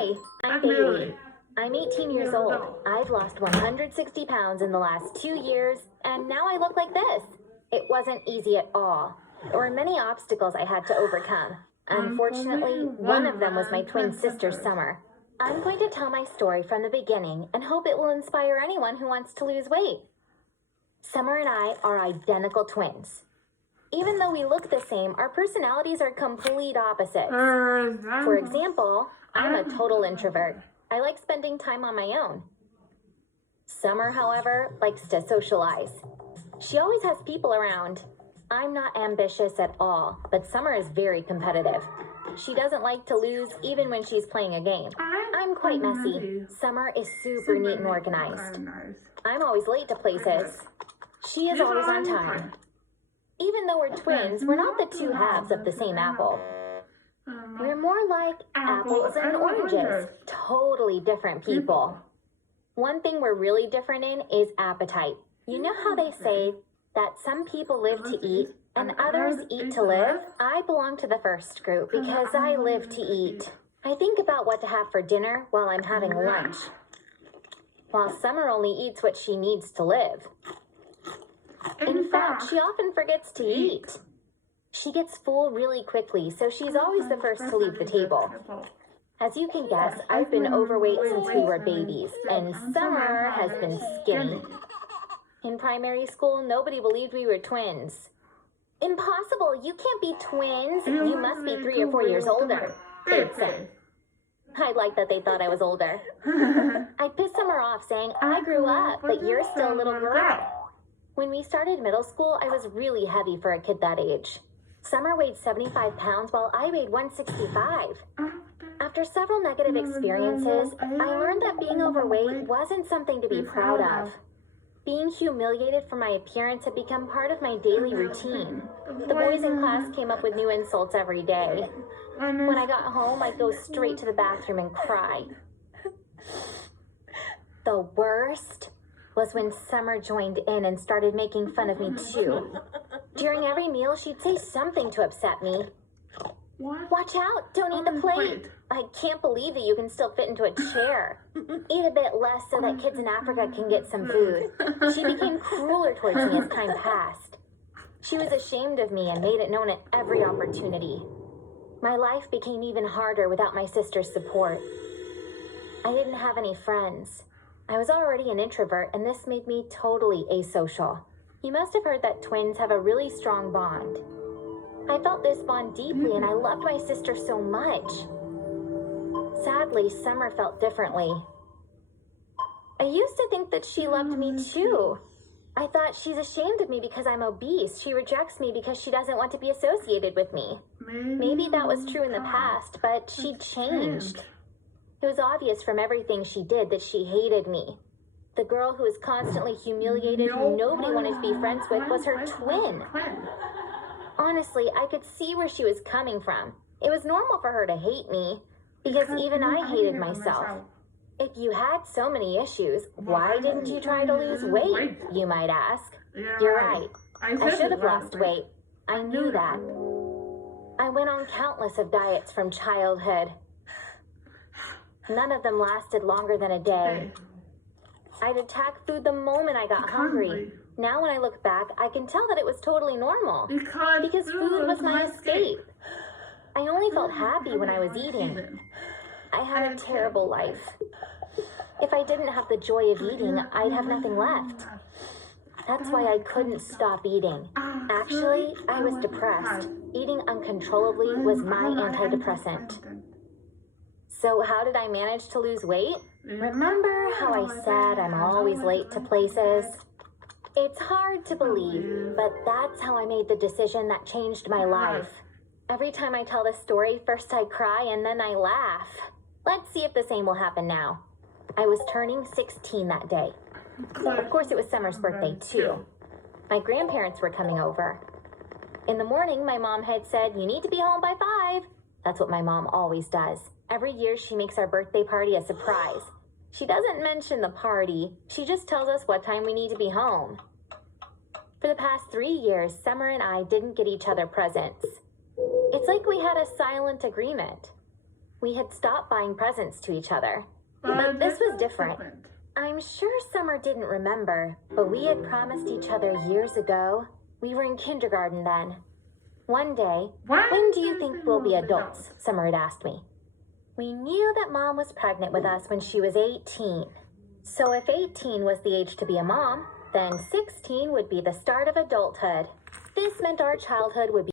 Hi, I'm Bailey. I'm 18 years old. I've lost 160 pounds in the last 2 years, and now I look like this. It wasn't easy at all. There were many obstacles I had to overcome. Unfortunately, one of them was my twin sister, Summer. I'm going to tell my story from the beginning and hope it will inspire anyone who wants to lose weight. Summer and I are identical twins. Even though we look the same, our personalities are complete opposites. For example, I'm a total introvert. I like spending time on my own. Summer, however, likes to socialize. She always has people around. I'm not ambitious at all, but Summer is very competitive. She doesn't like to lose even when she's playing a game. I'm quite messy. Summer is super neat and organized. I'm always late to places. She is always on time. Even though we're twins, we're not the two halves of the same apple. We're more like apples and oranges. Totally different people. One thing we're really different in is appetite. You know how they say that some people live to eat and others eat to live? I belong to the first group because I live to eat. I think about what to have for dinner while I'm having lunch, while Summer only eats what she needs to live. In fact, she often forgets to eat. She gets full really quickly, so she's always the first to leave the table. As you can guess, I've been overweight since we were babies, and Summer has been skinny. In primary school, nobody believed we were twins. Impossible! You can't be twins! You must be 3 or 4 years older, they'd say. I like that they thought I was older. I'd piss Summer off saying, I grew up, but you're still a little girl. When we started middle school, I was really heavy for a kid that age. Summer weighed 75 pounds while I weighed 165. After several negative experiences, I learned that being overweight wasn't something to be proud of. Being humiliated for my appearance had become part of my daily routine. The boys in class came up with new insults every day. When I got home, I'd go straight to the bathroom and cry. The worst was when Summer joined in and started making fun of me too. During every meal, she'd say something to upset me. Watch out, don't eat the plate. I can't believe that you can still fit into a chair. Eat a bit less so that kids in Africa can get some food. She became crueler towards me as time passed. She was ashamed of me and made it known at every opportunity. My life became even harder without my sister's support. I didn't have any friends. I was already an introvert, and this made me totally asocial. You must have heard that twins have a really strong bond. I felt this bond deeply, and I loved my sister so much. Sadly, Summer felt differently. I used to think that she loved me too. I thought she's ashamed of me because I'm obese. She rejects me because she doesn't want to be associated with me. Maybe that was true in the past, but she changed. It was obvious from everything she did that she hated me. The girl who was constantly humiliated, who nobody wanted to be friends with, was her twin. Honestly, I could see where she was coming from. It was normal for her to hate me, because even I hated myself. If you had so many issues, why didn't you try to lose weight, you might ask? You're right. I should have lost weight. I knew that. I went on countless of diets from childhood. None of them lasted longer than a day. I'd attack food the moment I got hungry. Now when I look back, I can tell that it was totally normal. Because food was my escape. I only felt happy when I was eating. I had a terrible life. If I didn't have the joy of eating, I'd have nothing left. That's why I couldn't stop eating. Actually, I was depressed. Eating uncontrollably was my antidepressant. So how did I manage to lose weight? Remember how I said I'm always late to places? It's hard to believe, but that's how I made the decision that changed my life. Every time I tell this story, first I cry and then I laugh. Let's see if the same will happen now. I was turning 16 that day. Of course, it was Summer's birthday too. My grandparents were coming over. In the morning, my mom had said, you need to be home by 5. That's what my mom always does. Every year she makes our birthday party a surprise. She doesn't mention the party. She just tells us what time we need to be home. For the past 3 years, Summer and I didn't get each other presents. It's like we had a silent agreement. We had stopped buying presents to each other. But this was different. I'm sure Summer didn't remember, but we had promised each other years ago. We were in kindergarten then. One day, when do you think we'll be adults? Summer had asked me. We knew that Mom was pregnant with us when she was 18. So if 18 was the age to be a mom, then 16 would be the start of adulthood. This meant our childhood would be